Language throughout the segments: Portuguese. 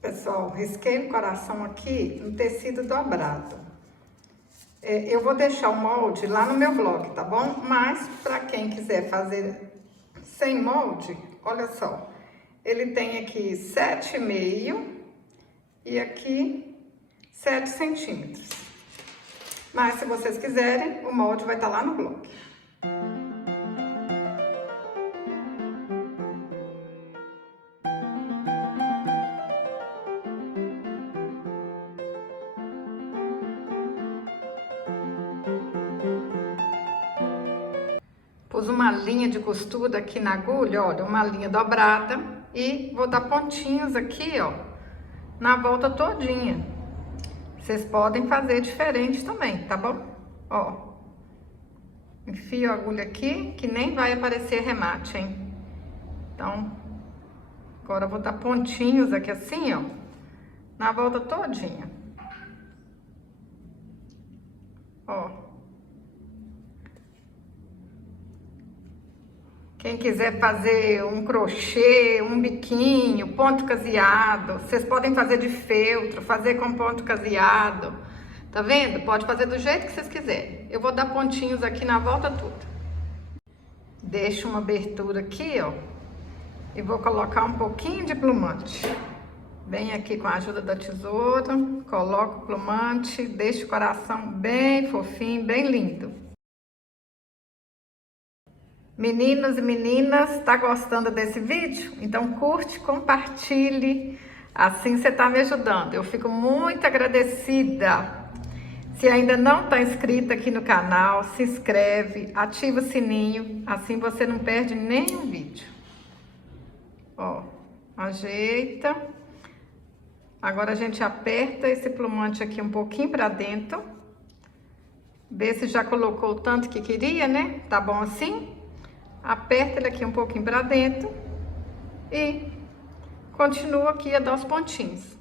Pessoal, risquei o coração aqui no tecido dobrado. Eu vou deixar o molde lá no meu blog, tá bom? Mas para quem quiser fazer sem molde, olha só. Ele tem aqui 7,5 e aqui 7 centímetros. Mas se vocês quiserem, o molde vai estar lá no blog. Pus uma linha de costura aqui na agulha, olha, uma linha dobrada e vou dar pontinhos aqui, ó, na volta todinha. Vocês podem fazer diferente também, tá bom? Ó, enfio a agulha aqui, que nem vai aparecer remate, hein? Então, agora eu vou dar pontinhos aqui assim, ó, na volta todinha. Ó. Quem quiser fazer um crochê, um biquinho, ponto caseado, vocês podem fazer de feltro, fazer com ponto caseado. Tá vendo? Pode fazer do jeito que vocês quiserem. Eu vou dar pontinhos aqui na volta toda. Deixo uma abertura aqui, ó. E vou colocar um pouquinho de plumante. Venho aqui com a ajuda da tesoura, coloco o plumante, deixo o coração bem fofinho, bem lindo. Meninos e meninas, tá gostando desse vídeo? Então curte, compartilhe, assim você tá me ajudando. Eu fico muito agradecida. Se ainda não está inscrito aqui no canal, se inscreve, ativa o sininho, assim você não perde nenhum vídeo. Ó, ajeita. Agora a gente aperta esse plumante aqui um pouquinho para dentro. Vê se já colocou o tanto que queria, né? Tá bom assim? Aperta ele aqui um pouquinho para dentro e continua aqui a dar os pontinhos.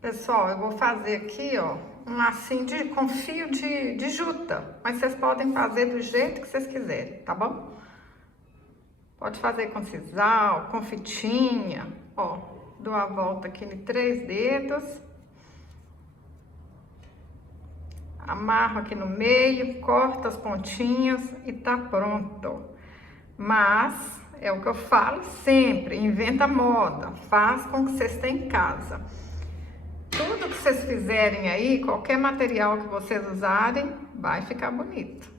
Pessoal, eu vou fazer aqui, ó, um lacinho com fio de juta, mas vocês podem fazer do jeito que vocês quiserem, tá bom? Pode fazer com sisal, com fitinha, ó, dou a volta aqui em 3 dedos. Amarro aqui no meio, corto as pontinhas e tá pronto. Mas, é o que eu falo sempre, inventa moda, faz com o que vocês têm em casa. Tudo que vocês fizerem aí, qualquer material que vocês usarem, vai ficar bonito.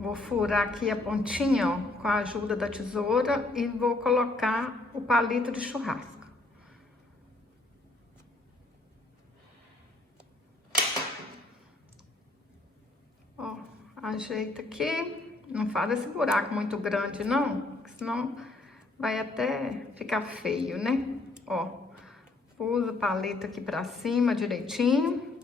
Vou furar aqui a pontinha, ó, com a ajuda da tesoura e vou colocar o palito de churrasco. Ó, ajeita aqui, não faz esse buraco muito grande não, senão vai até ficar feio, né? Ó, usa o palito aqui pra cima direitinho.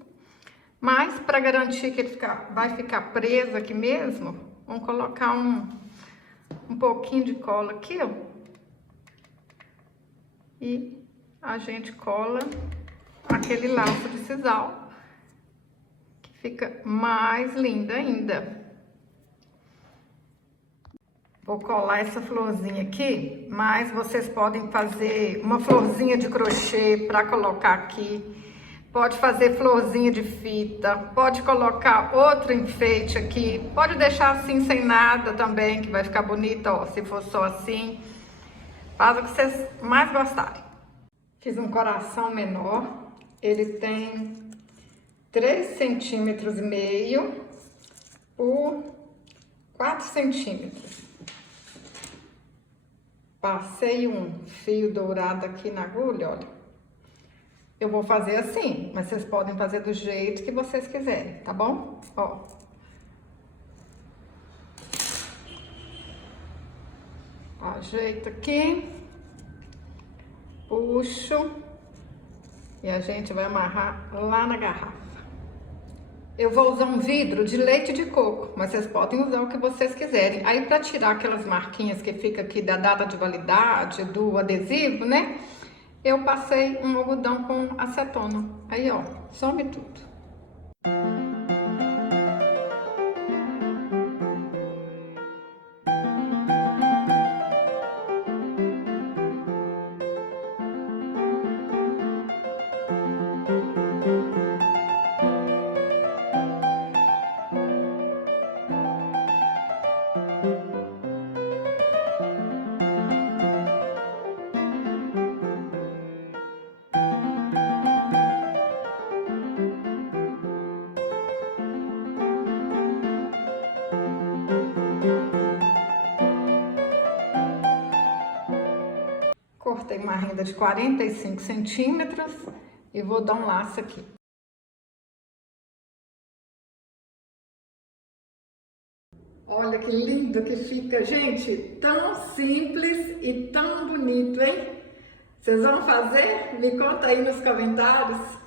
Mas, para garantir que ele vai ficar preso aqui mesmo, vamos colocar um pouquinho de cola aqui, ó. E a gente cola aquele laço de sisal, que fica mais linda ainda. Vou colar essa florzinha aqui, mas vocês podem fazer uma florzinha de crochê para colocar aqui. Pode fazer florzinha de fita, pode colocar outro enfeite aqui, pode deixar assim sem nada também, que vai ficar bonito, ó, se for só assim. Faz o que vocês mais gostarem. Fiz um coração menor, ele tem 3,5 centímetros por 4 centímetros. Passei um fio dourado aqui na agulha, olha. Eu vou fazer assim, mas vocês podem fazer do jeito que vocês quiserem, tá bom? Ó. Ajeito aqui. Puxo. E a gente vai amarrar lá na garrafa. Eu vou usar um vidro de leite de coco, mas vocês podem usar o que vocês quiserem. Aí, pra tirar aquelas marquinhas que fica aqui da data de validade, do adesivo, né? Eu passei um algodão com acetona. Aí, ó, some tudo. uma renda de 45 centímetros e vou dar um laço aqui. Olha que lindo que fica, gente, tão simples e tão bonito, hein? Vocês vão fazer? Me conta aí nos comentários.